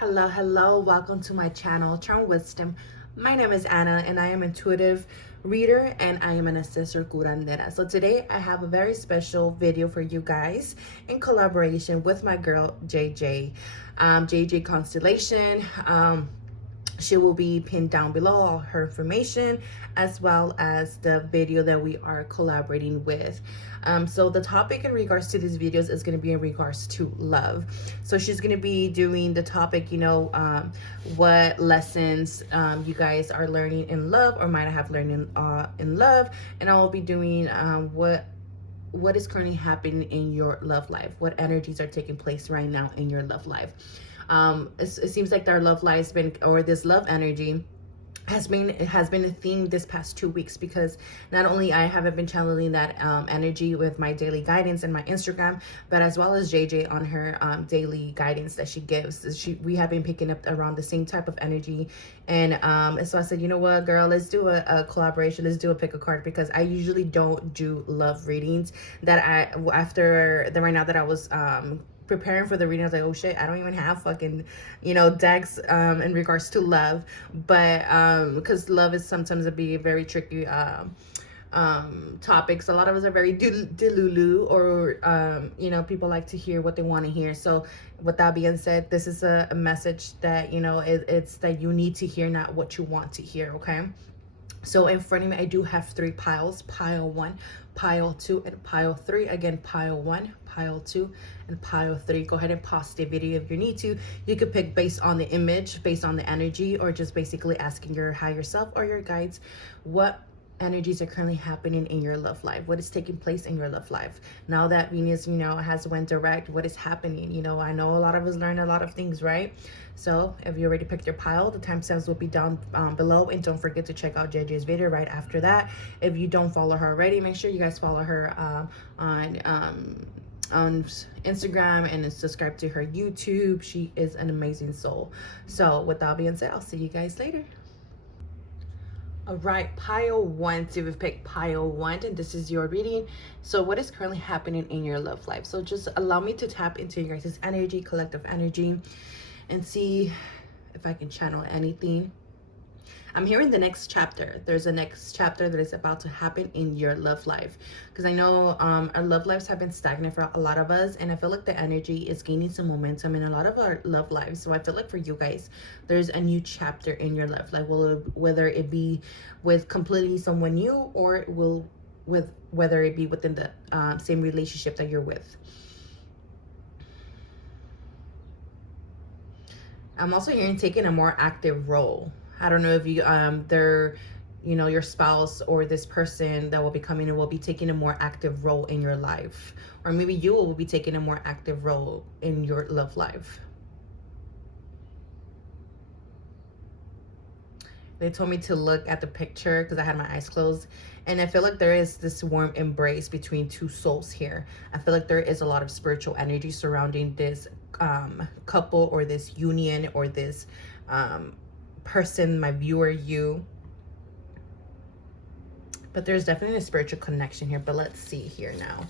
Hello, welcome to my channel, Charmedwisdom. Wisdom. My name is Anna and I am intuitive reader and I am an assessor curandera. So today I have a very special video for you guys in collaboration with my girl JJ. JJ Constellation. She will be pinned down below, all her information, as well as the video that we are collaborating with. So the topic in regards to these videos is going to be in regards to love. So she's going to be doing the topic, what lessons you guys are learning in love or might have learned in love. And I will be doing what is currently happening in your love life, what energies are taking place right now in your love life. It seems like their love life's been, or this love energy has been a theme this past 2 weeks, because not only I haven't been channeling that energy with my daily guidance and my Instagram, but as well as JJ on her daily guidance that she gives. We have been picking up around the same type of energy, and so I said, you know what, girl, let's do a collaboration. Let's do a pick a card, because I usually don't do love readings. Right now that I was preparing for the reading, I was like, oh shit, I don't even have fucking, decks in regards to love. But because love is sometimes a very tricky topics. A lot of us are very delulu, or people like to hear what they want to hear. So with that being said, this is a message that it's that you need to hear, not what you want to hear. Okay. So in front of me, I do have 3 piles: pile 1, pile 2, and pile 3. Again, pile 1, pile 2, and pile 3. Go ahead and pause the video if you need to. You could pick based on the image, based on the energy, or just basically asking your higher self or your guides what energies are currently happening in your love life, what is taking place in your love life now that Venus has went direct. What is happening? I know a lot of us learn a lot of things, right? So if you already picked your pile, the timestamps will be down below, and don't forget to check out JJ's video right after that. If you don't follow her already, make sure you guys follow her on Instagram and subscribe to her YouTube. She is an amazing soul. So with that being said, I'll see you guys later. All right, pile 1. So we've picked pile 1, and this is your reading. So what is currently happening in your love life? So just allow me to tap into your guys' energy, collective energy, and see if I can channel anything. I'm hearing the next chapter. There's a next chapter that is about to happen in your love life, because I know our love lives have been stagnant for a lot of us, and I feel like the energy is gaining some momentum in a lot of our love lives. So I feel like for you guys, there's a new chapter in your life, like whether it be with completely someone new, or whether it be within the same relationship that you're with. I'm also hearing taking a more active role. I don't know if they're, your spouse or this person that will be coming in will be taking a more active role in your life. Or maybe you will be taking a more active role in your love life. They told me to look at the picture because I had my eyes closed. And I feel like there is this warm embrace between 2 souls here. I feel like there is a lot of spiritual energy surrounding this couple, or this union, or this person, my viewer, you. But there's definitely a spiritual connection here. But let's see here now.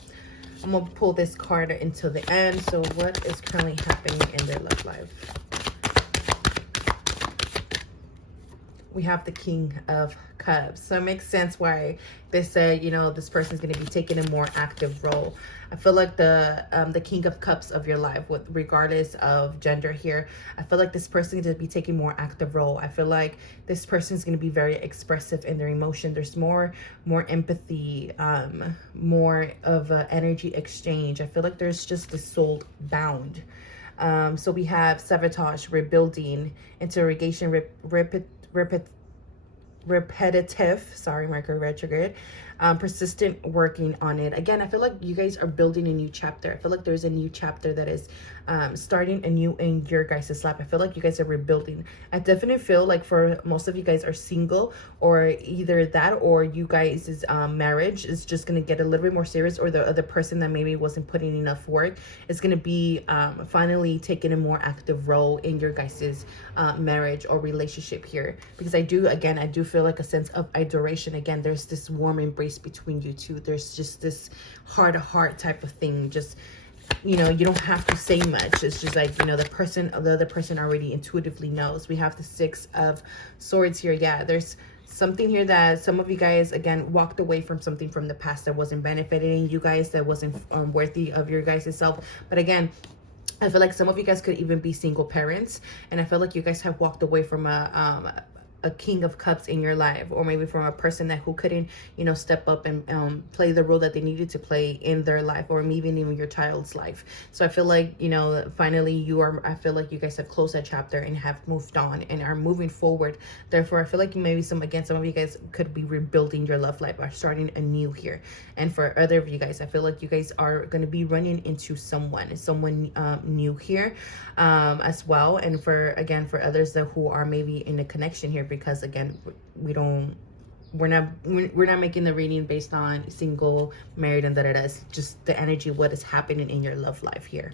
I'm going to pull this card until the end. So what is currently happening in their love life? We have the King of Cups. So it makes sense why they said, this person is going to be taking a more active role. I feel like the King of Cups of your life, regardless of gender here, I feel like this person is going to be taking more active role. I feel like this person is going to be very expressive in their emotion. There's more empathy, more of an energy exchange. I feel like there's just this soul bound. So we have sabotage, rebuilding, interrogation, repetitive, sorry, Mercury retrograde, persistent working on it. Again, I feel like you guys are building a new chapter. I feel like there's a new chapter that is starting anew in your guys' life. I feel like you guys are rebuilding. I definitely feel like for most of you guys are single, or either that, or you guys' marriage is just going to get a little bit more serious, or the other person that maybe wasn't putting enough work is going to be finally taking a more active role in your guys' marriage or relationship here. Because I do feel like a sense of adoration. Again, there's this warm embrace between you two. There's just this heart to heart type of thing. Just you know, you don't have to say much. It's just like, you know, the other person already intuitively knows. We have the Six of Swords here. Yeah, there's something here that some of you guys, again, walked away from something from the past that wasn't benefiting you guys, that wasn't worthy of your guys' self. But again, I feel like some of you guys could even be single parents, and I feel like you guys have walked away from a King of Cups in your life, or maybe from a person that who couldn't, you know, step up and play the role that they needed to play in their life, or maybe even your child's life. So I feel like, you know, finally I feel like you guys have closed that chapter and have moved on and are moving forward. Therefore, I feel like maybe some of you guys could be rebuilding your love life or starting anew here. And for other of you guys, I feel like you guys are going to be running into someone new here as well. And for others that who are maybe in a connection here, because again, we're not making the reading based on single, married, and It's just the energy, what is happening in your love life here.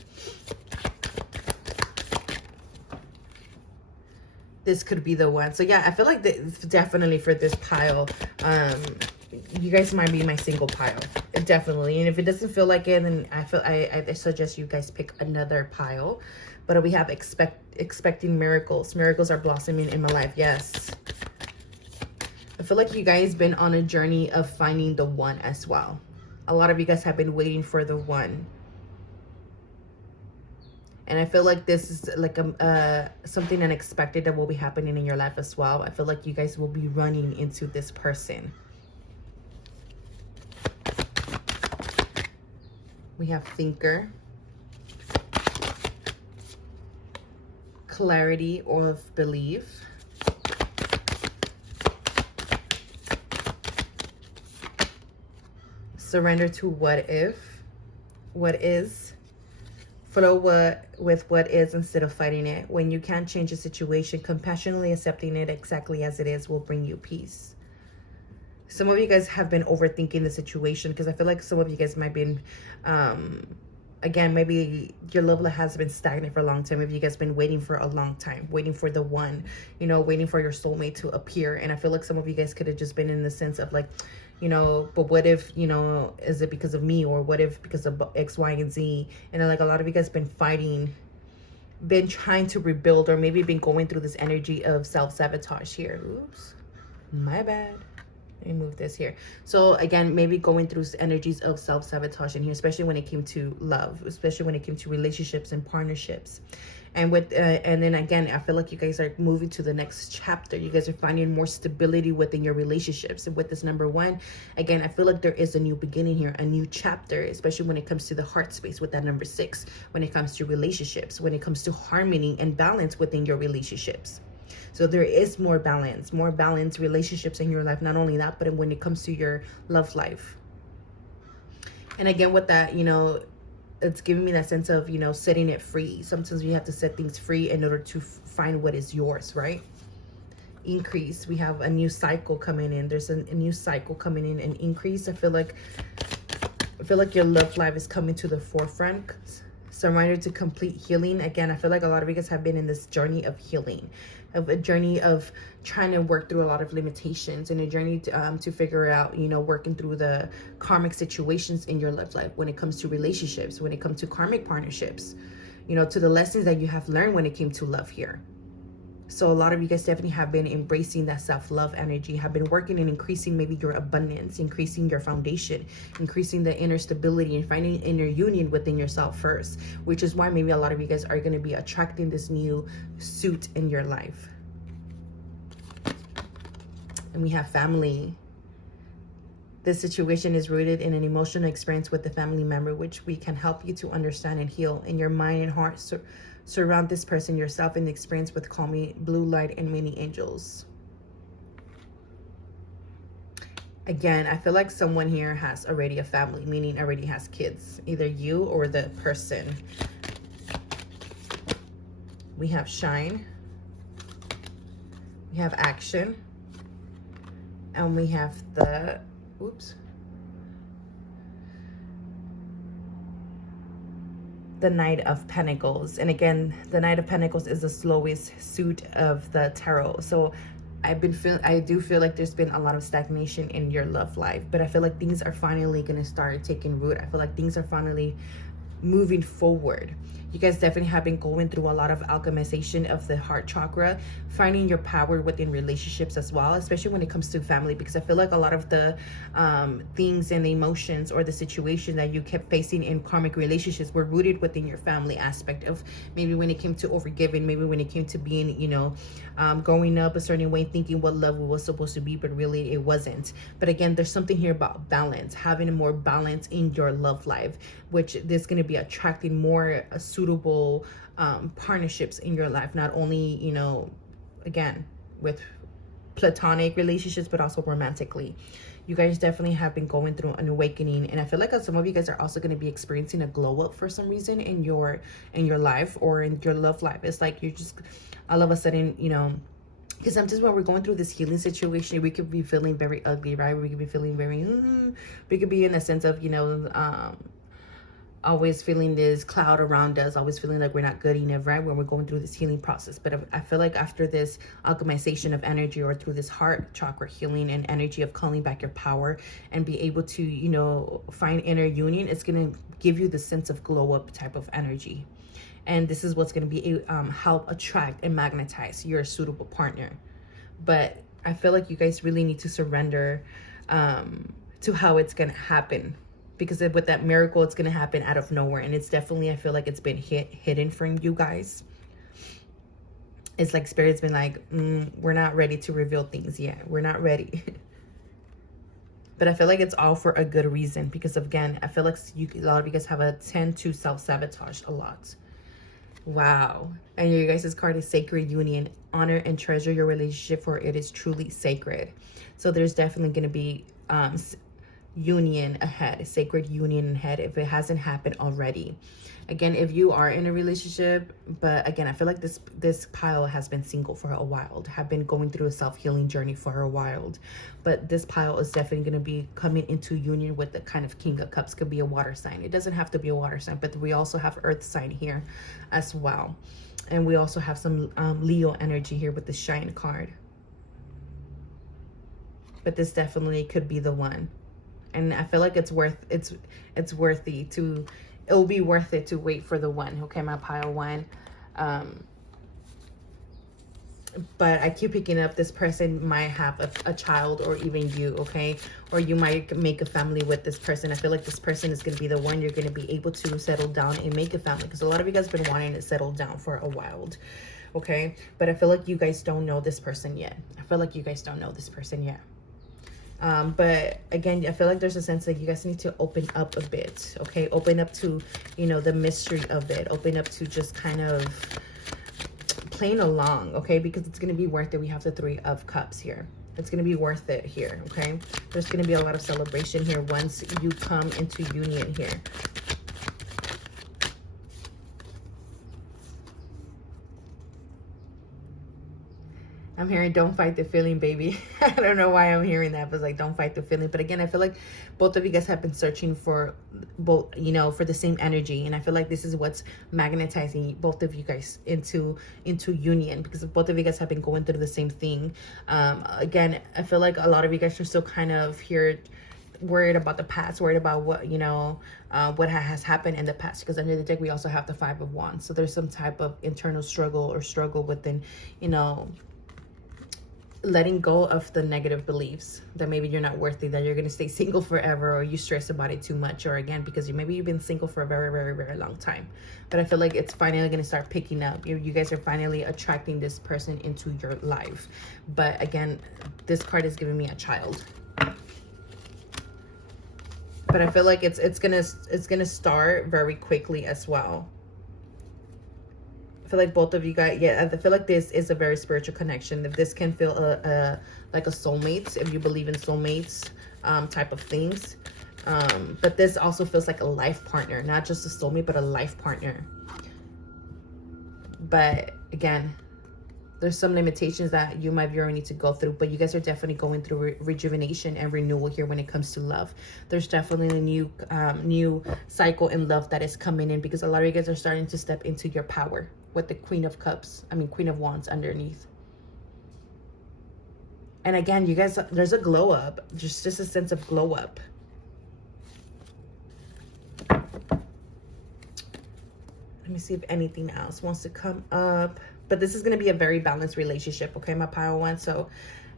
This could be the one. So yeah, I feel like definitely for this pile, you guys might be my single pile, definitely. And if it doesn't feel like it, then I suggest you guys pick another pile. But we have expecting miracles. Miracles are blossoming in my life. Yes. I feel like you guys been on a journey of finding the one as well. A lot of you guys have been waiting for the one. And I feel like this is like something unexpected that will be happening in your life as well. I feel like you guys will be running into this person. We have thinker. Clarity of belief. Surrender to what if. What is. Flow with what is instead of fighting it. When you can't change a situation, compassionately accepting it exactly as it is will bring you peace. Some of you guys have been overthinking the situation, because I feel like some of you guys might be again, maybe your love life has been stagnant for a long time. If you guys been waiting for a long time, waiting for the one, you know, waiting for your soulmate to appear. And I feel like some of you guys could have just been in the sense of like, you know, but what if, you know, is it because of me, or what if because of X, Y, and Z? And like a lot of you guys been fighting, been trying to rebuild, or maybe been going through this energy of self-sabotage here. Oops, my bad. Let me move this here. So again, maybe going through energies of self-sabotage in here, especially when it came to love, especially when it came to relationships and partnerships. And with and then again, I feel like you guys are moving to the next chapter. You guys are finding more stability within your relationships. And with this number one, again, I feel like there is a new beginning here, a new chapter, especially when it comes to the heart space with that number 6, when it comes to relationships, when it comes to harmony and balance within your relationships. So there is more balanced relationships in your life. Not only that, but when it comes to your love life. And again, with that, you know, it's giving me that sense of, you know, setting it free. Sometimes you have to set things free in order to find what is yours, right? Increase. We have a new cycle coming in. There's a new cycle coming in, and increase. I feel like your love life is coming to the forefront. Surrender to complete healing. Again, I feel like a lot of you guys have been in this journey of healing, of a journey of trying to work through a lot of limitations, and a journey to figure out, you know, working through the karmic situations in your love life when it comes to relationships, when it comes to karmic partnerships, you know, to the lessons that you have learned when it came to love here. So a lot of you guys definitely have been embracing that self-love energy, have been working and increasing maybe your abundance, increasing your foundation, increasing the inner stability, and finding inner union within yourself first, which is why maybe a lot of you guys are going to be attracting this new suit in your life. And we have family. This situation is rooted in an emotional experience with the family member, which we can help you to understand and heal in your mind and heart. Surround this person, yourself, in the experience with calming blue light and many angels. Again, I feel like someone here has already a family, meaning already has kids, either you or the person. We have shine. We have action. And we have the, oops. The Knight of Pentacles. And again, the Knight of Pentacles is the slowest suit of the tarot. So I do feel like there's been a lot of stagnation in your love life, but I feel like things are finally going to start taking root. I feel like things are finally moving forward. You guys definitely have been going through a lot of alchemization of the heart chakra, finding your power within relationships as well, especially when it comes to family, because I feel like a lot of the things and the emotions or the situation that you kept facing in karmic relationships were rooted within your family aspect of, maybe when it came to overgiving, maybe when it came to being, you know, growing up a certain way, thinking what love was supposed to be, but really it wasn't. But again, there's something here about balance, having more balance in your love life, which there's going to be attracting more suitable partnerships in your life, not only, you know, again, with platonic relationships, but also romantically. You guys definitely have been going through an awakening, and I feel like some of you guys are also going to be experiencing a glow up for some reason in your life or in your love life. It's like you're just all of a sudden, you know, because sometimes when we're going through this healing situation, we could be feeling very ugly, right? We could be feeling very we could be in a sense of, you know, always feeling this cloud around us, always feeling like we're not good enough, right? When we're going through this healing process. But I feel like after this alchemization of energy, or through this heart chakra healing and energy of calling back your power and be able to, you know, find inner union, it's going to give you the sense of glow up type of energy. And this is what's going to be help attract and magnetize your suitable partner. But I feel like you guys really need to surrender to how it's going to happen. Because with that miracle, it's going to happen out of nowhere. And it's definitely, I feel like it's been hidden from you guys. It's like Spirit's been like, we're not ready to reveal things yet. We're not ready. But I feel like it's all for a good reason. Because again, I feel like a lot of you guys have a tend to self-sabotage a lot. Wow. And your guys' card is Sacred Union. Honor and treasure your relationship, for it is truly sacred. So there's definitely going to be union ahead, sacred union ahead, if it hasn't happened already. Again, if you are in a relationship, but again, I feel like this pile has been single for a while, have been going through a self-healing journey for a while, but this pile is definitely going to be coming into union with the kind of King of Cups. Could be a water sign. It doesn't have to be a water sign, but we also have earth sign here as well. And we also have some Leo energy here with the Shine card. But this definitely could be the one. And I feel like it's worthy to, it'll be worth it to wait for the one. Okay, my pile one. But I keep picking up this person might have a child, or even you, okay? Or you might make a family with this person. I feel like this person is going to be the one you're going to be able to settle down and make a family. Because a lot of you guys have been wanting to settle down for a while, okay? But I feel like you guys don't know this person yet. I feel like you guys don't know this person yet. But again, I feel like there's a sense that you guys need to open up a bit, okay? Open up to, you know, the mystery of it. Open up to just kind of playing along, okay? Because it's going to be worth it. We have the Three of Cups here. It's going to be worth it here, okay? There's going to be a lot of celebration here once you come into union here. I'm hearing don't fight the feeling, baby. I don't know why I'm hearing that, but it's like don't fight the feeling. But again, I feel like both of you guys have been searching for both, you know, for the same energy. And I feel like this is what's magnetizing both of you guys into union, because both of you guys have been going through the same thing. Again, I feel like a lot of you guys are still kind of here worried about the past, worried about what, you know, what has happened in the past. Because under the deck, we also have the Five of Wands. So there's some type of internal struggle within, you know, letting go of the negative beliefs that maybe you're not worthy, that you're going to stay single forever, or you stress about it too much, or again, because maybe you've been single for a very, very, very long time. But I feel like it's finally going to start picking up. You guys are finally attracting this person into your life. But again, this card is giving me a child. But I feel like it's gonna start very quickly as well. I feel like both of you guys, yeah, I feel like this is a very spiritual connection. If this can feel like a soulmate, if you believe in soulmates, type of things. But this also feels like a life partner, not just a soulmate, but a life partner. But again, there's some limitations that you might very need to go through, but you guys are definitely going through rejuvenation and renewal here when it comes to love. There's definitely a new cycle in love that is coming in, because a lot of you guys are starting to step into your power with the Queen of Wands underneath. And again, you guys, there's a glow up, just a sense of glow up. Let me see if anything else wants to come up. But this is going to be a very balanced relationship, okay, my Pile One? So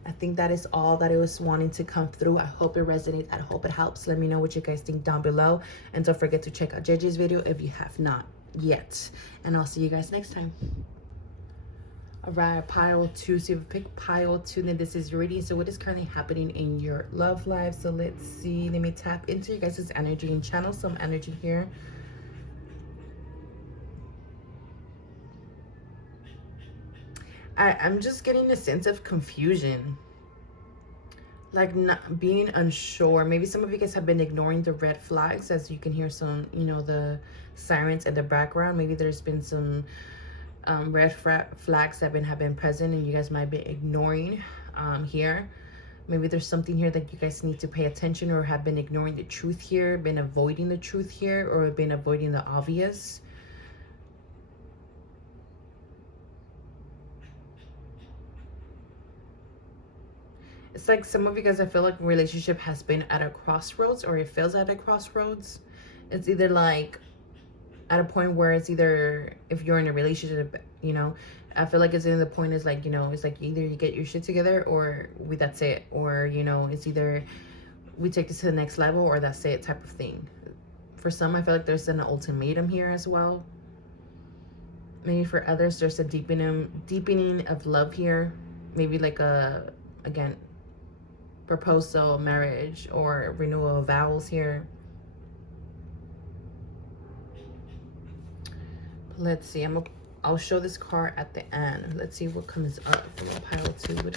I think that is all that I was wanting to come through. I hope it resonates. I hope it helps. Let me know what you guys think down below. And don't forget to check out JJ's video if you have not yet. And I'll see you guys next time. All right, Pile 2. So you've picked Pile 2. Then this is your reading. So what is currently happening in your love life? So let's see. Let me tap into you guys' energy and channel some energy here. I'm just getting a sense of confusion, like not being unsure. Maybe some of you guys have been ignoring the red flags, as you can hear some, you know, the sirens in the background. Maybe there's been some red flags that have been present, and you guys might be ignoring here. Maybe there's something here that you guys need to pay attention, or have been ignoring the truth here, been avoiding the truth here, or been avoiding the obvious. It's like some of you guys, I feel like relationship has been at a crossroads, or it feels at a crossroads. It's either like at a point where it's either, if you're in a relationship, you know, I feel like it's in the point is like, you know, it's like either you get your shit together, or that's it. Or, you know, it's either we take this to the next level, or that's it type of thing. For some, I feel like there's an ultimatum here as well. Maybe for others, there's a deepening of love here. Maybe like a, again, proposal, marriage, or renewal of vows here. Let's see. I'll show this card at the end. Let's see what comes up from a Pile 2.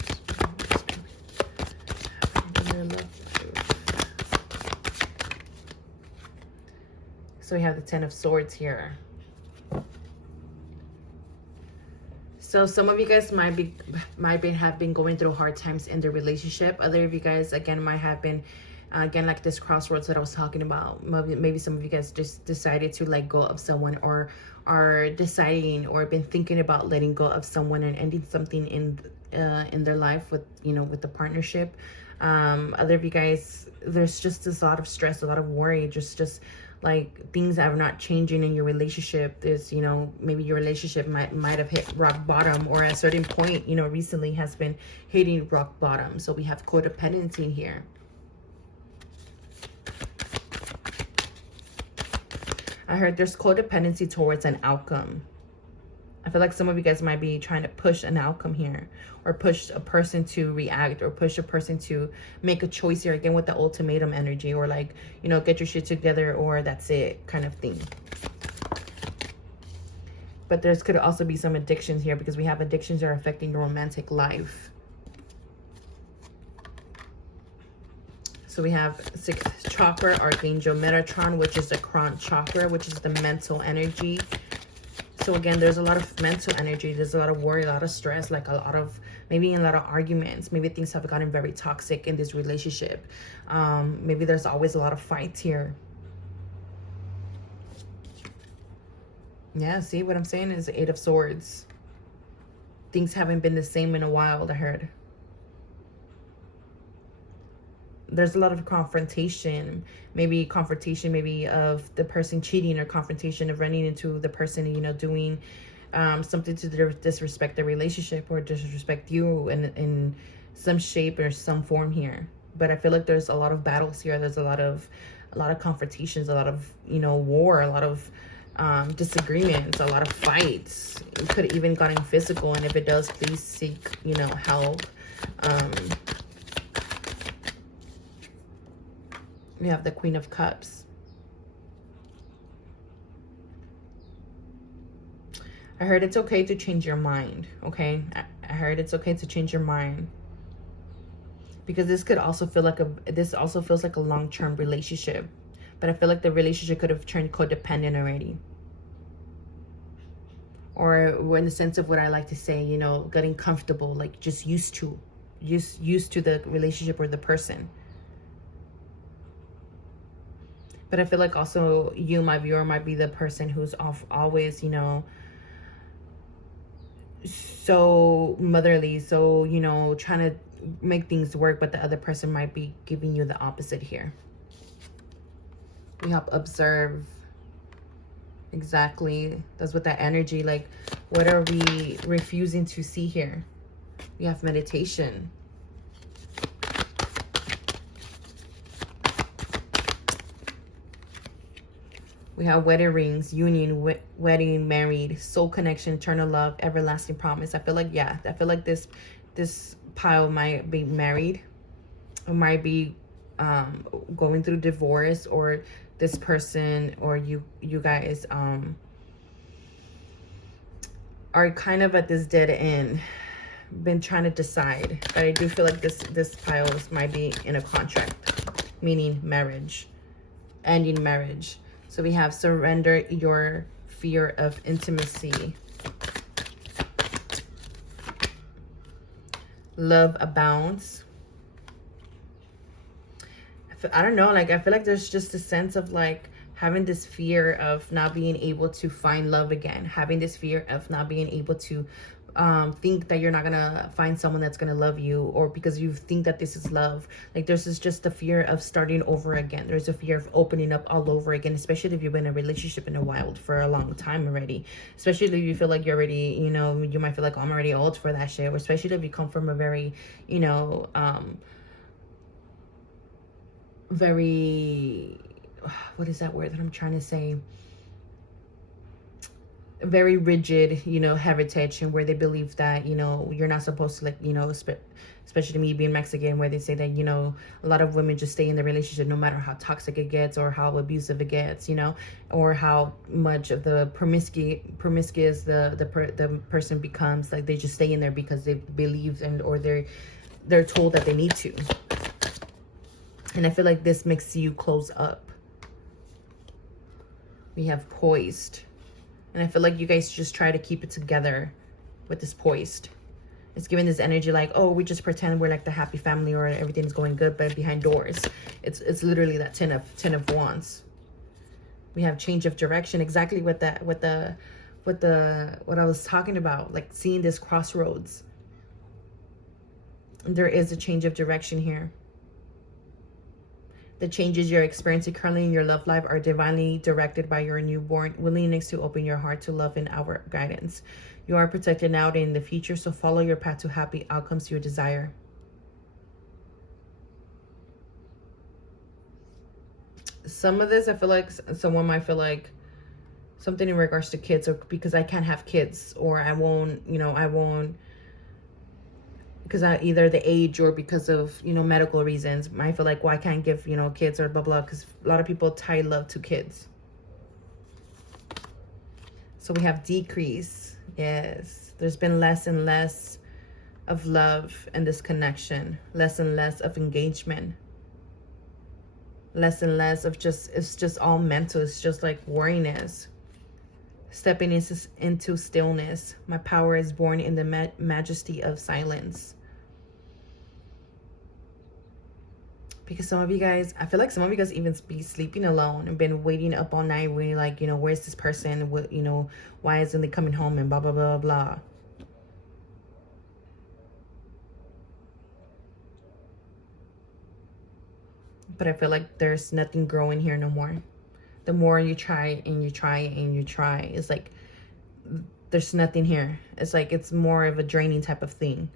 So we have the 10 of Swords here. So some of you guys might have been going through hard times in the relationship. Other of you guys, again, might have been, again, like this crossroads that I was talking about. Maybe some of you guys just decided to let go of someone, or are deciding, or been thinking about letting go of someone and ending something in their life with, you know, with the partnership. Other of you guys, there's just this lot of stress, a lot of worry, just like things are not changing in your relationship. There's, you know, maybe your relationship might have hit rock bottom, or at a certain point, you know, recently has been hitting rock bottom. So we have codependency here. I heard there's codependency towards an outcome. I feel like some of you guys might be trying to push an outcome here, or push a person to react, or push a person to make a choice here, again with the ultimatum energy, or like, you know, get your shit together, or that's it kind of thing. But there's could also be some addictions here, because we have addictions that are affecting your romantic life. So we have 6th chakra, Archangel Metatron, which is the crown chakra, which is the mental energy. So again, there's a lot of mental energy. There's a lot of worry, a lot of stress, like a lot of, maybe a lot of arguments. Maybe things have gotten very toxic in this relationship. Maybe there's always a lot of fights here. Yeah, see what I'm saying is the 8 of Swords. Things haven't been the same in a while, I heard. There's a lot of confrontation, maybe of the person cheating, or confrontation of running into the person, you know, doing something to disrespect the relationship, or disrespect you in some shape or some form here. But I feel like there's a lot of battles here. There's a lot of confrontations, a lot of, you know, war, a lot of disagreements, a lot of fights. It could have even gotten physical, and if it does, please seek, you know, help. We have the Queen of Cups. I heard it's okay to change your mind, okay? I heard it's okay to change your mind. Because this could also feel like this also feels like a long-term relationship. But I feel like the relationship could have turned codependent already. Or in the sense of what I like to say, you know, getting comfortable, like just used to the relationship or the person. But I feel like also you, my viewer, might be the person who's always, you know, so motherly, so, you know, trying to make things work, but the other person might be giving you the opposite here. We have observe. Exactly. That's what that energy, like, what are we refusing to see here? We have meditation. We have wedding rings, union, wedding, married, soul connection, eternal love, everlasting promise. I feel like, yeah, I feel like this pile might be married, or might be going through divorce, or this person or you guys are kind of at this dead end, been trying to decide. But I do feel like this pile might be in a contract, meaning marriage, ending marriage. So we have surrender your fear of intimacy. Love abounds. I don't know, like, I feel like there's just a sense of like having this fear of not being able to find love again, having this fear of not being able to think that you're not gonna find someone that's gonna love you, or because you think that this is love. Like, there's just a fear of starting over again. There's a fear of opening up all over again, especially if you've been in a relationship in the wild for a long time already, especially if you feel like you're already, you know, you might feel like, oh, I'm already old for that shit, or especially if you come from a very, you know, very, what is that word that I'm trying to say, very rigid, you know, heritage, and where they believe that, you know, you're not supposed to, like, you know, especially me being Mexican, where they say that, you know, a lot of women just stay in the relationship no matter how toxic it gets, or how abusive it gets, you know, or how much of the promiscuous the person becomes. Like, they just stay in there because they believe, and or they're told that they need to. And I feel like this makes you close up. We have poised. And I feel like you guys just try to keep it together with this poised. It's giving this energy like, oh, we just pretend we're like the happy family, or everything's going good, but behind doors, it's literally that ten of wands. We have change of direction, exactly what I was talking about, like seeing this crossroads. There is a change of direction here. The changes you're experiencing currently in your love life are divinely directed by your newborn willingness to open your heart to love and our guidance. You are protected now and in the future, so follow your path to happy outcomes you desire. Some of this, I feel like someone might feel like something in regards to kids, or because I can't have kids, or I won't, you know, I won't, because I either the age or because of, you know, medical reasons. I feel like, well, I can't give, you know, kids, or blah blah, because a lot of people tie love to kids. So we have decrease. Yes, there's been less and less of love in this connection, less and less of engagement, less and less of just, it's just all mental. It's just like worriness. Stepping into stillness. My power is born in the majesty of silence. Because some of you guys, I feel like some of you guys even be sleeping alone and been waiting up all night, waiting like, you know, where's this person? What, you know, why isn't they coming home, and blah, blah, blah, blah. But I feel like there's nothing growing here no more. The more you try and you try and you try, it's like there's nothing here. It's like it's more of a draining type of thing.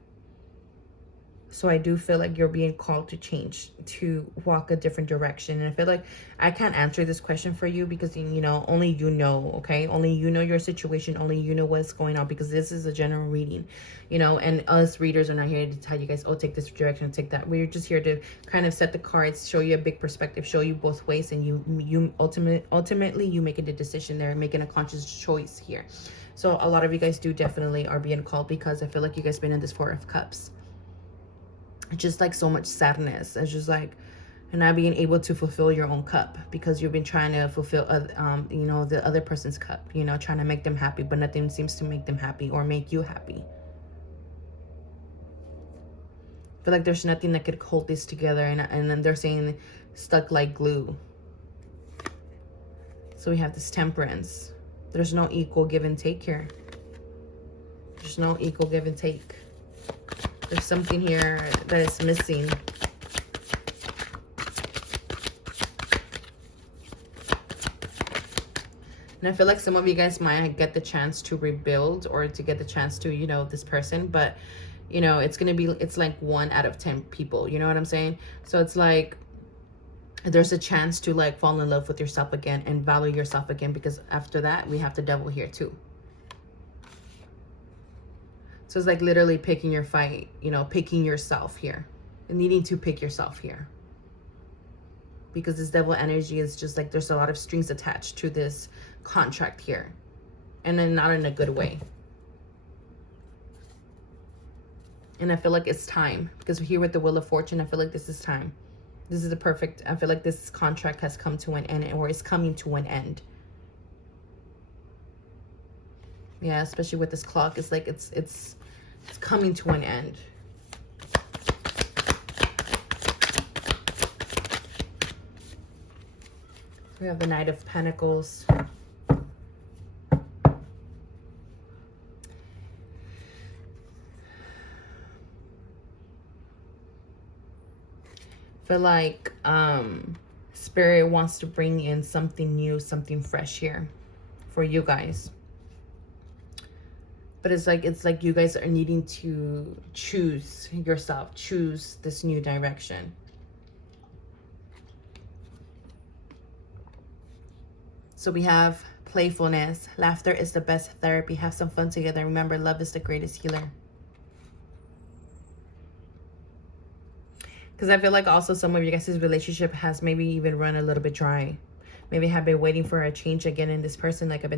So I do feel like you're being called to change, to walk a different direction. And I feel like I can't answer this question for you, because, you know, only you know, okay? Only you know your situation. Only you know what's going on, because this is a general reading, you know, and us readers are not here to tell you guys, oh, take this direction, take that. We're just here to kind of set the cards, show you a big perspective, show you both ways, and you ultimately you making the decision there, making a conscious choice here. So a lot of you guys do definitely are being called, because I feel like you guys been in this Four of Cups. Just like so much sadness. It's just like not being able to fulfill your own cup, because you've been trying to fulfill you know, the other person's cup, you know, trying to make them happy, but nothing seems to make them happy or make you happy. I feel like there's nothing that could hold this together, and then they're saying stuck like glue. So we have this Temperance. There's no equal give and take here. There's no equal give and take. There's something here that is missing. And I feel like some of you guys might get the chance to rebuild or to get the chance to, you know, this person. But, you know, it's going to be, it's like 1 out of 10 people. You know what I'm saying? So it's like, there's a chance to like fall in love with yourself again and value yourself again. Because after that, we have the devil here too. So it's like literally picking your fight, you know, picking yourself here. And needing to pick yourself here. Because this devil energy is just like, there's a lot of strings attached to this contract here. And then not in a good way. And I feel like it's time. Because here with the Wheel of Fortune, I feel like this is time. This is the perfect, I feel like this contract has come to an end, or is coming to an end. Yeah, especially with this clock. It's like it's coming to an end. We have the Knight of Pentacles. Feel like Spirit wants to bring in something new, something fresh here for you guys. But it's like you guys are needing to choose yourself, choose this new direction. So we have playfulness. Laughter is the best therapy. Have some fun together. Remember, love is the greatest healer. Because I feel like also some of you guys' relationship has maybe even run a little bit dry. Maybe have been waiting for a change again in this person. Like I've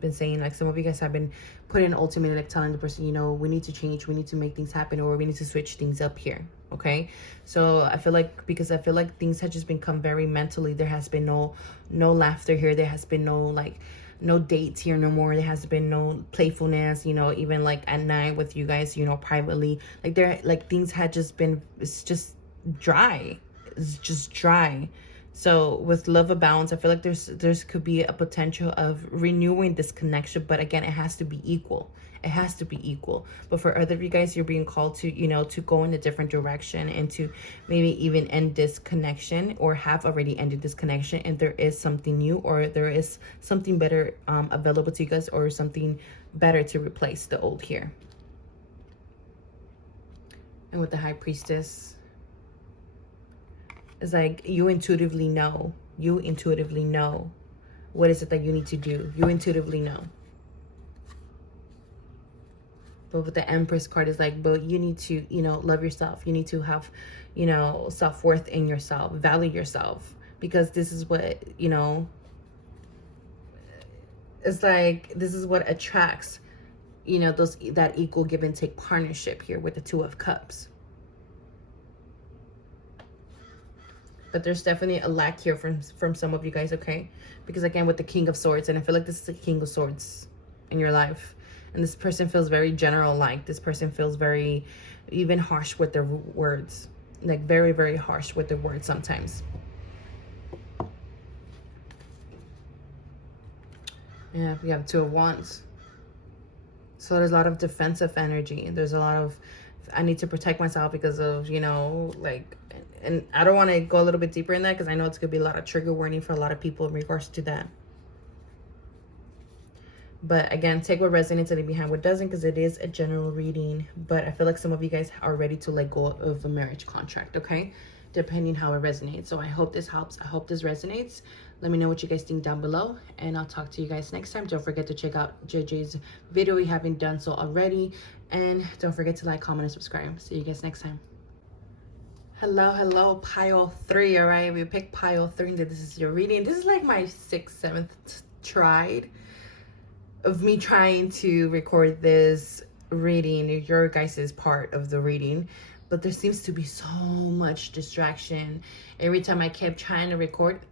been saying, like some of you guys have been putting an ultimatum, like telling the person, you know, we need to change, we need to make things happen, or we need to switch things up here. Okay, so I feel like, because I feel like things have just become very mentally, there has been no laughter here, there has been no dates here no more, there has been no playfulness, you know, even like at night with you guys, you know, privately, like things had just been, it's just dry. It's just dry. So with love abounds, I feel like there's could be a potential of renewing this connection, but again, it has to be equal. It has to be equal. But for other of you guys, you're being called to, you know, to go in a different direction and to maybe even end this connection, or have already ended this connection, and there is something new, or there is something better available to you guys, or something better to replace the old here. And with the High Priestess, it's like you intuitively know what is it that you need to do. You intuitively know. But with the Empress card, is like, but you need to, you know, love yourself. You need to have, you know, self-worth in yourself, value yourself, because this is what, you know, it's like, this is what attracts, you know, that equal give and take partnership here with the Two of Cups. But there's definitely a lack here from some of you guys, okay? Because again, with the King of Swords, and I feel like this is the King of Swords in your life. And this person feels very general-like. This person feels very, even harsh with their words. Like very, very harsh with their words sometimes. Yeah, we have Two of Wands. So there's a lot of defensive energy. There's a lot of, I need to protect myself because of, you know, like, and I don't want to go a little bit deeper in that because I know it's going to be a lot of trigger warning for a lot of people in regards to that. But again, take what resonates and leave behind what doesn't, because it is a general reading. But I feel like some of you guys are ready to let go of a marriage contract, okay? Depending how it resonates. So I hope this helps. I hope this resonates. Let me know what you guys think down below. And I'll talk to you guys next time. Don't forget to check out JJ's video if you haven't done so already. And don't forget to like, comment, and subscribe. See you guys next time. Hello, pile 3, all right? We picked pile 3, that this is your reading. This is like my 6th, 7th try of me trying to record this reading, your guys' part of the reading. But there seems to be so much distraction. Every time I kept trying to record,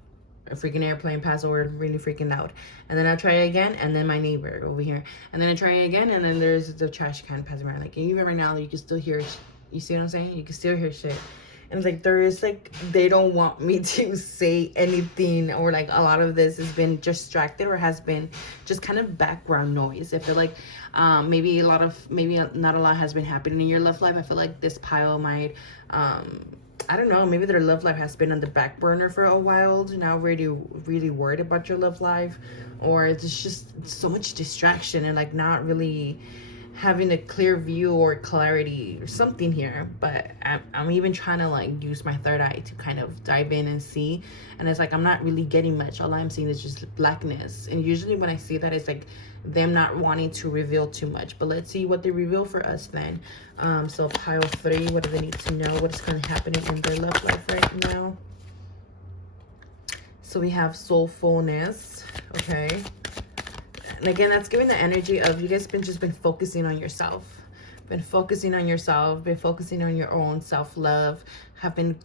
a freaking airplane passed over, really freaking loud. And then I try again, and then my neighbor over here. And then I try again, and then there's the trash can passing around. Like, even right now, you can still hear, you see what I'm saying? You can still hear shit. And like, there is like, they don't want me to say anything, or like a lot of this has been distracted, or has been just kind of background noise. I feel like maybe not a lot has been happening in your love life. I feel like this pile might, I I don't know, maybe their love life has been on the back burner for a while. Now really worried about your love life, or it's just so much distraction and like not really having a clear view or clarity or something here. But I'm even trying to like use my third eye to kind of dive in and see, and it's like I'm not really getting much. All I'm seeing is just blackness, and usually when I see that, it's like them not wanting to reveal too much. But let's see what they reveal for us then. So pile 3, what do they need to know? What is kind of happening in their love life right now? So we have soulfulness. Okay. And again, that's giving the energy of you guys been focusing on yourself. Been focusing on yourself, been focusing on your own self-love, have been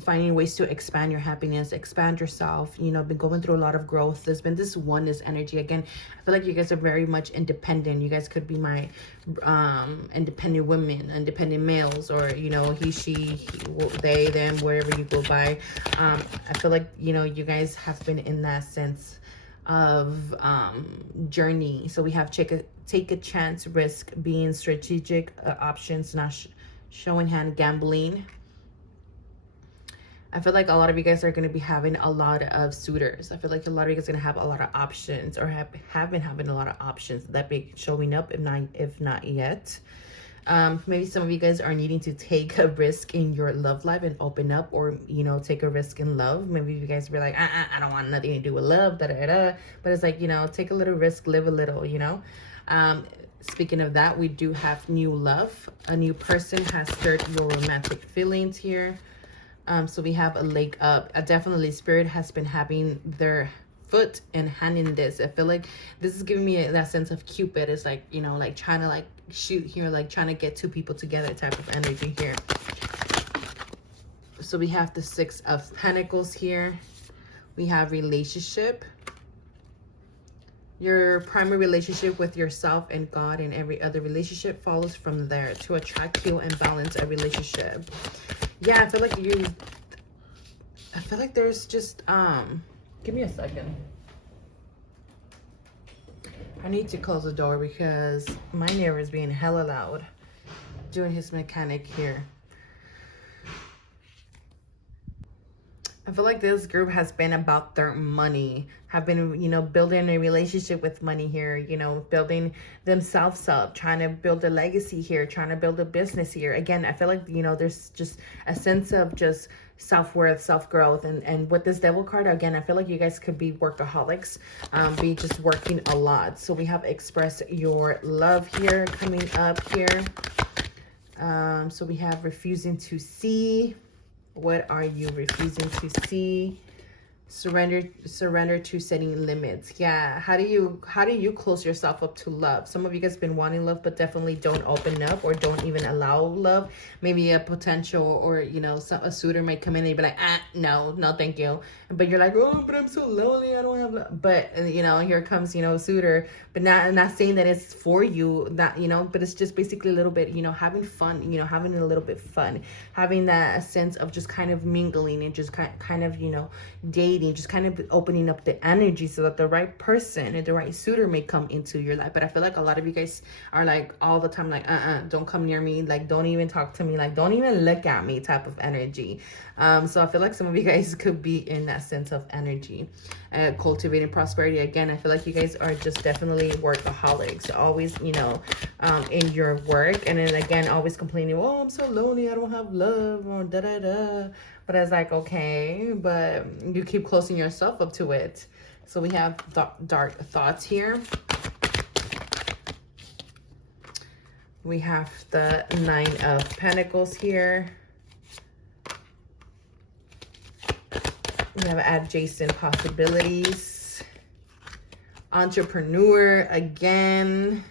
finding ways to expand your happiness, expand yourself, you know, been going through a lot of growth. There's been this oneness energy. Again, I feel like you guys are very much independent. You guys could be my independent women, independent males, or, you know, he, she, they, them, wherever you go by. I feel like, you know, you guys have been in that sense of journey. So we have take a chance, risk, being strategic, options, not showing hand, gambling. I feel like a lot of you guys are going to be having a lot of suitors. I feel like a lot of you guys are going to have a lot of options, or have been having a lot of options that be showing up, if not yet. Maybe some of you guys are needing to take a risk in your love life and open up, or, you know, take a risk in love. Maybe you guys be like, I don't want nothing to do with love, but it's like, you know, take a little risk, live a little, you know. Speaking of that, we do have new love. A new person has stirred your romantic feelings here. So we have a leg up. Definitely spirit has been having their foot and hand in this. I feel like this is giving me that sense of Cupid. It's like, you know, like trying to like shoot here, like trying to get two people together type of energy here. So we have the 6 of Pentacles here. We have relationship. Your primary relationship with yourself and God, and every other relationship follows from there to attract, heal, and balance a relationship. Yeah, I feel like there's just, give me a second. I need to close the door because my neighbor is being hella loud doing his mechanic here. I feel like this group has been about their money, have been, you know, building a relationship with money here, you know, building themselves up, trying to build a legacy here, trying to build a business here. Again, I feel like, you know, there's just a sense of just self-worth, self-growth. And with this Devil card, again, I feel like you guys could be workaholics, be just working a lot. So we have express your love here coming up here. So we have refusing to see. What are you refusing to see? Surrender to setting limits. Yeah, how do you close yourself up to love? Some of you guys have been wanting love, but definitely don't open up, or don't even allow love. Maybe a potential, or, you know, a suitor might come in and be like, no thank you, but you're like, oh, but I'm so lonely, I don't have love. But, you know, here comes, you know, a suitor, but not saying that it's for you, that, you know, but it's just basically a little bit, you know, having fun, you know, having a little bit fun, having that sense of just kind of mingling and just kind of, you know, dating, just kind of opening up the energy so that the right person and the right suitor may come into your life. But I feel like a lot of you guys are like all the time like, don't come near me, like don't even talk to me, like don't even look at me type of energy. So I feel like some of you guys could be in that sense of energy. Cultivating prosperity. Again, I feel like you guys are just definitely workaholics, always, you know, in your work, and then again always complaining, oh, I'm so lonely, I don't have love, or da. But I was like, okay, but you keep closing yourself up to it. So we have dark thoughts here. We have the 9 of Pentacles here. We have adjacent possibilities. Entrepreneur, again,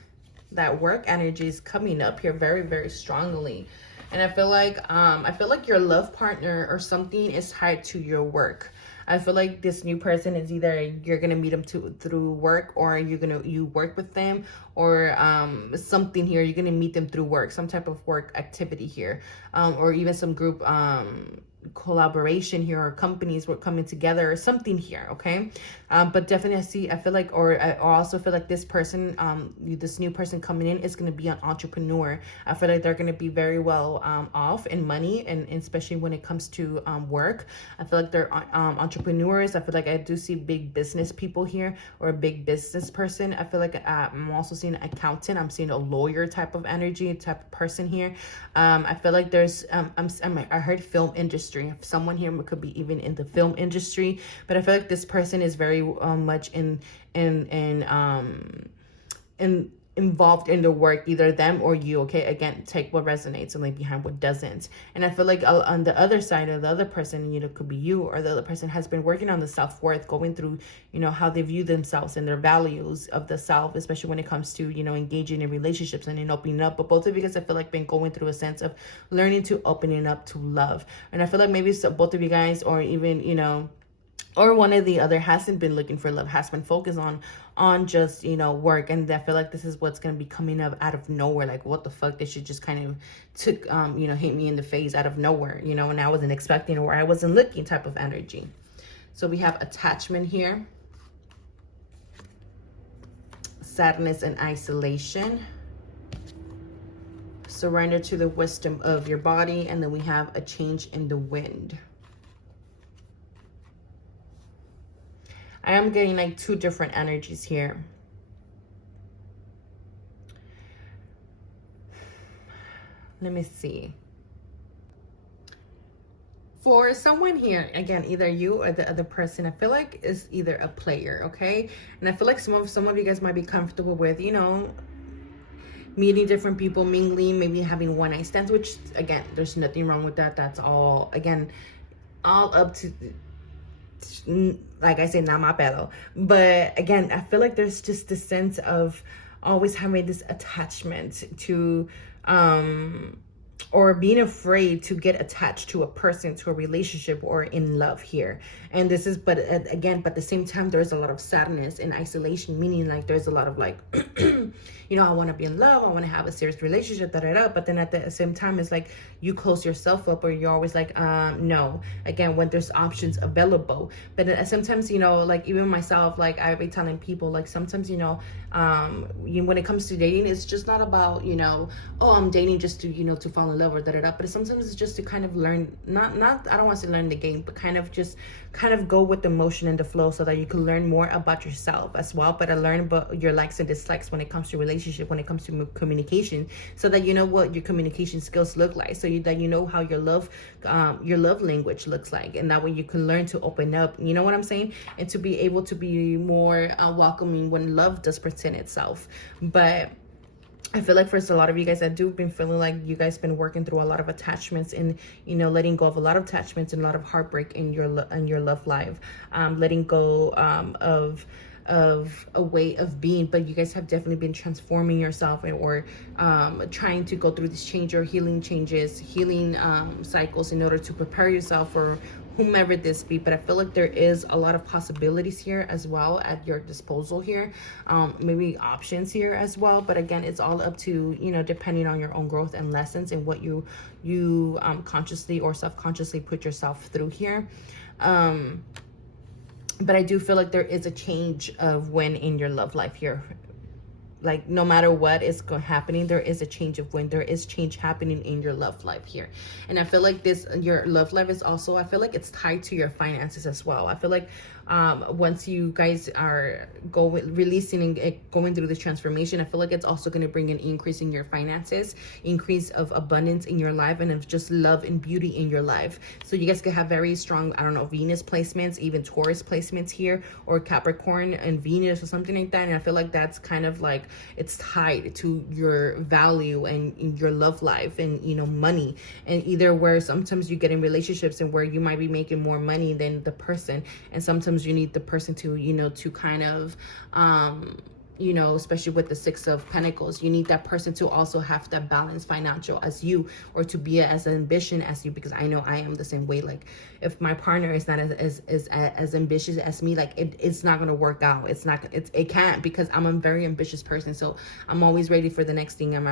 that work energy is coming up here very, very strongly. And I feel like your love partner or something is tied to your work. I feel like this new person is either you're gonna meet them through work, or you work with them, or something here. You're gonna meet them through work, some type of work activity here, or even some group collaboration here, or companies were coming together or something here. Okay. But definitely I feel like, or I also feel like this person, this new person coming in is going to be an entrepreneur. I feel like they're going to be very well off in money, and especially when it comes to work. I feel like they're entrepreneurs. I feel like I do see big business people here, or a big business person. I feel like I'm also seeing an accountant. I'm seeing a lawyer type of energy, type of person here. I feel like there's I heard film industry. Someone here could be even in the film industry, but I feel like this person is very much involved in the work, either them or you. Okay, again, take what resonates and leave behind what doesn't. And I feel like on the other side of the other person, could be you, or the other person has been working on the self-worth, going through how they view themselves and their values of the self, especially when it comes to engaging in relationships and in opening up. But both of you guys, I feel like, been going through a sense of learning to opening up to love. And I feel like maybe both of you guys, or even or one or the other, hasn't been looking for love, has been focused on just work. And I feel like this is what's going to be coming up out of nowhere. Like, what the fuck, they should just kind of took hit me in the face out of nowhere, and I wasn't expecting, or I wasn't looking, type of energy. So we have attachment here, sadness and isolation, surrender to the wisdom of your body, and then we have a change in the wind. I am getting like two different energies here. Let me see. For someone here, again, either you or the other person, I feel like is either a player, okay? And I feel like some of you guys might be comfortable with, meeting different people, mingling, maybe having one night stands, which, again, there's nothing wrong with that. That's all, again, all up to, like I say, not my pedo. But again, I feel like there's just this sense of always having this attachment to or being afraid to get attached to a person, to a relationship, or in love here. And this is, but again, but at the same time, there's a lot of sadness and isolation, meaning like there's a lot of like, I want to be in love, I want to have a serious relationship, but then at the same time, it's like you close yourself up, or you're always like, no, again, when there's options available. But sometimes, like even myself, like I be telling people, like sometimes, when it comes to dating, it's just not about, oh, I'm dating just to, to fall in love or but sometimes it's just to kind of learn, not I don't want to say learn the game, but kind of go with the motion and the flow, so that you can learn more about yourself as well, but I learn about your likes and dislikes when it comes to relationship, when it comes to communication, so that you know what your communication skills look like, so that you know how your love language looks like, and that way you can learn to open up, you know what I'm saying, and to be able to be more welcoming when love does present itself. But I feel like for a lot of you guys, I do been feeling like you guys been working through a lot of attachments, and letting go of a lot of attachments and a lot of heartbreak in your love life, letting go of a way of being. But you guys have definitely been transforming yourself, or trying to go through this change, or healing cycles, in order to prepare yourself for whomever this be. But I feel like there is a lot of possibilities here as well at your disposal here, maybe options here as well. But again, it's all up to depending on your own growth and lessons, and what you consciously or subconsciously put yourself through here. But I do feel like there is a change of when in your love life here. Like, no matter what is happening, there is a change of when. There is change happening in your love life here. And I feel like your love life is also, I feel like it's tied to your finances as well. I feel like once you guys are releasing and going through this transformation, I feel like it's also going to bring an increase in your finances, increase of abundance in your life, and of just love and beauty in your life. So you guys could have very strong, I don't know, Venus placements, even Taurus placements here, or Capricorn and Venus or something like that. And I feel like that's kind of like, it's tied to your value and your love life, and money, and either where sometimes you get in relationships and where you might be making more money than the person, and sometimes you need the person to to kind of especially with the Six of Pentacles, you need that person to also have that balance financial as you, or to be as ambitious as you, because I know I am the same way. Like, if my partner is not as ambitious as me, like it's not gonna work out. It can't, because I'm a very ambitious person. So I'm always ready for the next thing. I'm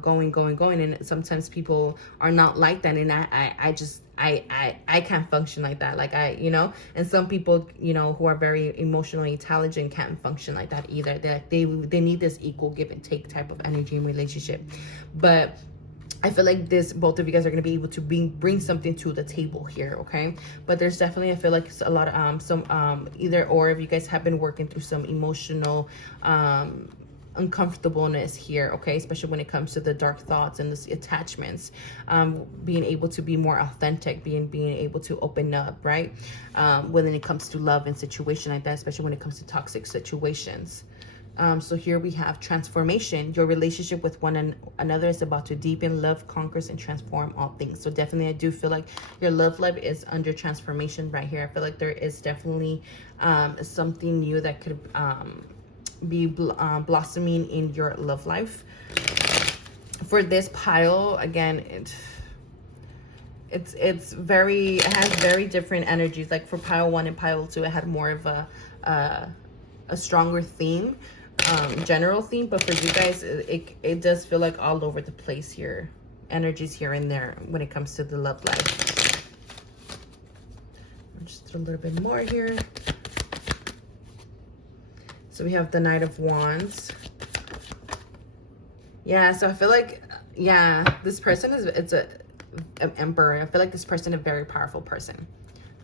going. And sometimes people are not like that, and I can't function like that. Like and some people, who are very emotionally intelligent can't function like that either. They need this equal give and take type of energy in relationship. But I feel like both of you guys are going to be able to bring something to the table here, okay? But there's definitely, I feel like a lot of some either or, if you guys have been working through some emotional uncomfortableness here, okay, especially when it comes to the dark thoughts and the attachments, being able to be more authentic, being able to open up, right, when it comes to love and situation like that, especially when it comes to toxic situations. So here we have transformation. Your relationship with one another is about to deepen. Love conquers and transform all things. So definitely, I do feel like your love life is under transformation right here. I feel like there is definitely something new that could be blossoming in your love life. For this pile, again, it has very different energies. Like for pile 1 and pile 2, it had more of a stronger theme, general theme, but for you guys, it does feel like all over the place here, energies here and there when it comes to the love life. Just a little bit more here. So we have the Knight of Wands. Yeah, so I feel like, this person it's an emperor. I feel like this person is a very powerful person.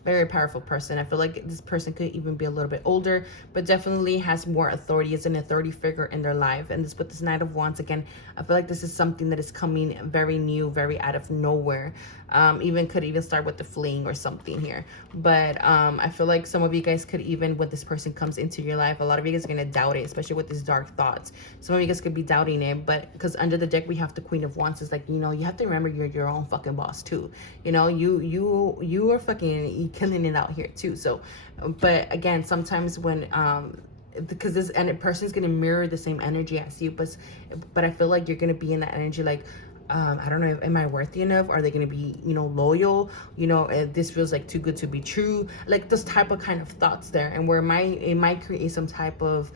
Very powerful person. I feel like this person could even be a little bit older, but definitely has more authority, as an authority figure in their life. And with this Knight of Wands, again, I feel like this is something that is coming very new, very out of nowhere. Could even start with the fleeing or something here. But I feel like some of you guys could even, when this person comes into your life, a lot of you guys are going to doubt it, especially with these dark thoughts. Some of you guys could be doubting it, but because under the deck we have the Queen of Wands. It's like, you have to remember you're your own fucking boss too. You are fucking killing it out here too. So, but again, sometimes when because this person is going to mirror the same energy as you, but I feel like you're going to be in that energy like, I don't know, am I worthy enough? Are they going to be, loyal? This feels like too good to be true. Like this type of kind of thoughts there, and where it might create some type of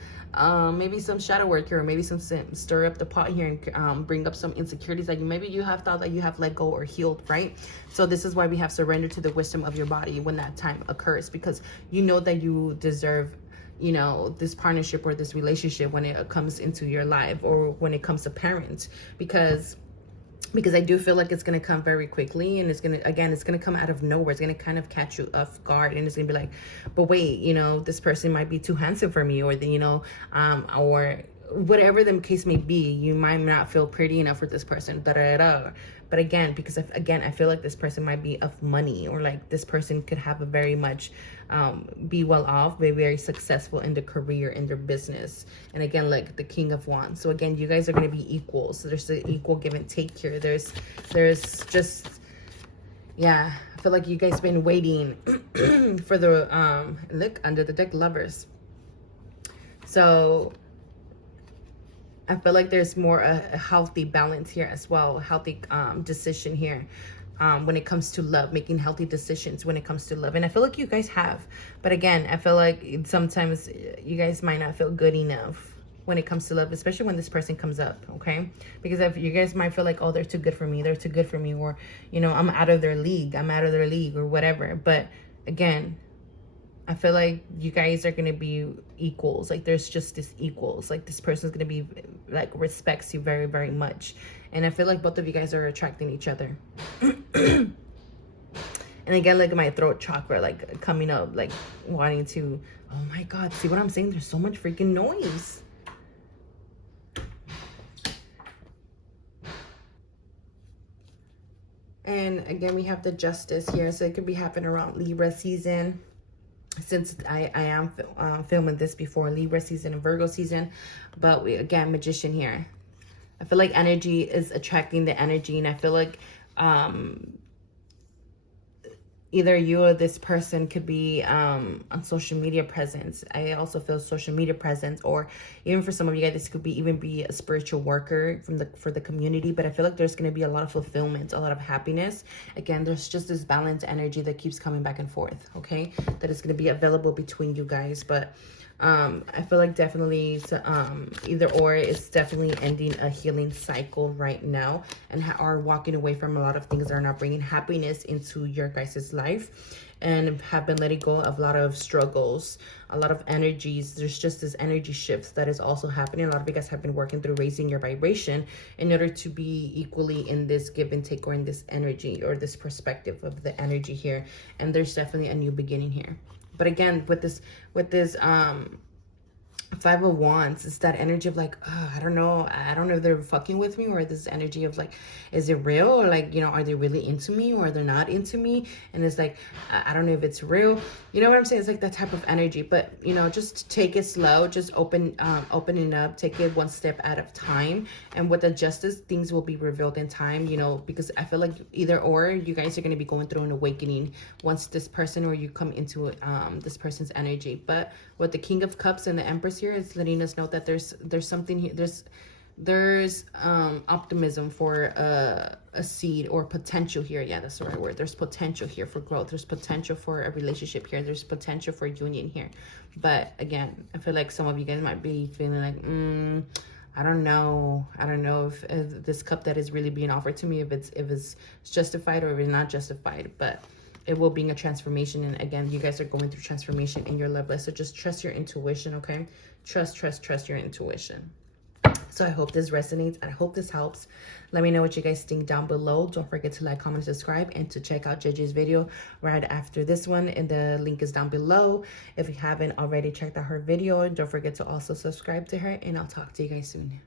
maybe some shadow work here, or maybe some stir up the pot here and bring up some insecurities that maybe you have thought that you have let go or healed, right? So this is why we have surrender to the wisdom of your body when that time occurs, because you know that you deserve this partnership or this relationship when it comes into your life, or when it comes to parents, because I do feel like it's going to come very quickly, and it's going to come out of nowhere. It's going to kind of catch you off guard, and it's going to be like, but wait, this person might be too handsome for me, or or whatever the case may be. You might not feel pretty enough for this person, But again, because I feel like this person might be of money, or like this person could have a very much be well off, be very successful in the career, in their business. And again, like the King of Wands. So again, you guys are going to be equals. So there's an equal give and take here. There's just, I feel like you guys been waiting for the look under the deck, Lovers. So I feel like there's more a healthy balance here as well, a healthy decision here when it comes to love, making healthy decisions when it comes to love. And I feel like you guys have, but again, I feel like sometimes you guys might not feel good enough when it comes to love, especially when this person comes up, okay? Because if you guys might feel like, oh, they're too good for me, or, I'm out of their league, or whatever. But again, I feel like you guys are going to be equals. Like there's just this equals. Like this person's going to be like respects you very, very much. And I feel like both of you guys are attracting each other. And again, like my throat chakra, like coming up, like wanting to, oh my God, see what I'm saying? There's so much freaking noise. And again, we have the Justice here. So it could be happening around Libra season. Since I am filming this before Libra season and Virgo season. But again, Magician here. I feel like energy is attracting the energy, and I feel like either you or this person could be on social media presence. I also feel social media presence, or even for some of you guys, this could be a spiritual worker for the community. But I feel like there's going to be a lot of fulfillment, a lot of happiness. Again, there's just this balanced energy that keeps coming back and forth, okay? That is going to be available between you guys. But I feel like definitely either or is definitely ending a healing cycle right now, and are walking away from a lot of things that are not bringing happiness into your guys' life, and have been letting go of a lot of struggles, a lot of energies. There's just this energy shift that is also happening. A lot of you guys have been working through raising your vibration in order to be equally in this give and take, or in this energy, or this perspective of the energy here. And there's definitely a new beginning here. But again, with this Five of Wands, it's that energy of like, I don't know if they're fucking with me, or this energy of like, is it real, or like, you know, are they really into me, or they're not into me? And it's like, I don't know if it's real, you know what I'm saying? It's like that type of energy. But you know, just take it slow, just open it up, take it one step at a time. And with the justice, things will be revealed in time, you know, because I feel like either or, you guys are going to be going through an awakening once this person, or you come into this person's energy. But with the King of Cups and the Empress here, it's letting us know that there's something here. There's optimism for a seed, or potential here. Yeah, that's the right word. There's potential here for growth. There's potential for a relationship here. There's potential for union here. But again, I feel like some of you guys might be feeling like, I don't know if this cup that is really being offered to me, if it's justified, or if it's not justified. But it will bring a transformation. And again, you guys are going through transformation in your love life. So just trust your intuition, okay? Trust your intuition. So I hope this resonates. I hope this helps. Let me know what you guys think down below. Don't forget to like, comment, subscribe, and to check out JJ's video right after this one. And the link is down below. If you haven't already checked out her video, don't forget to also subscribe to her. And I'll talk to you guys soon.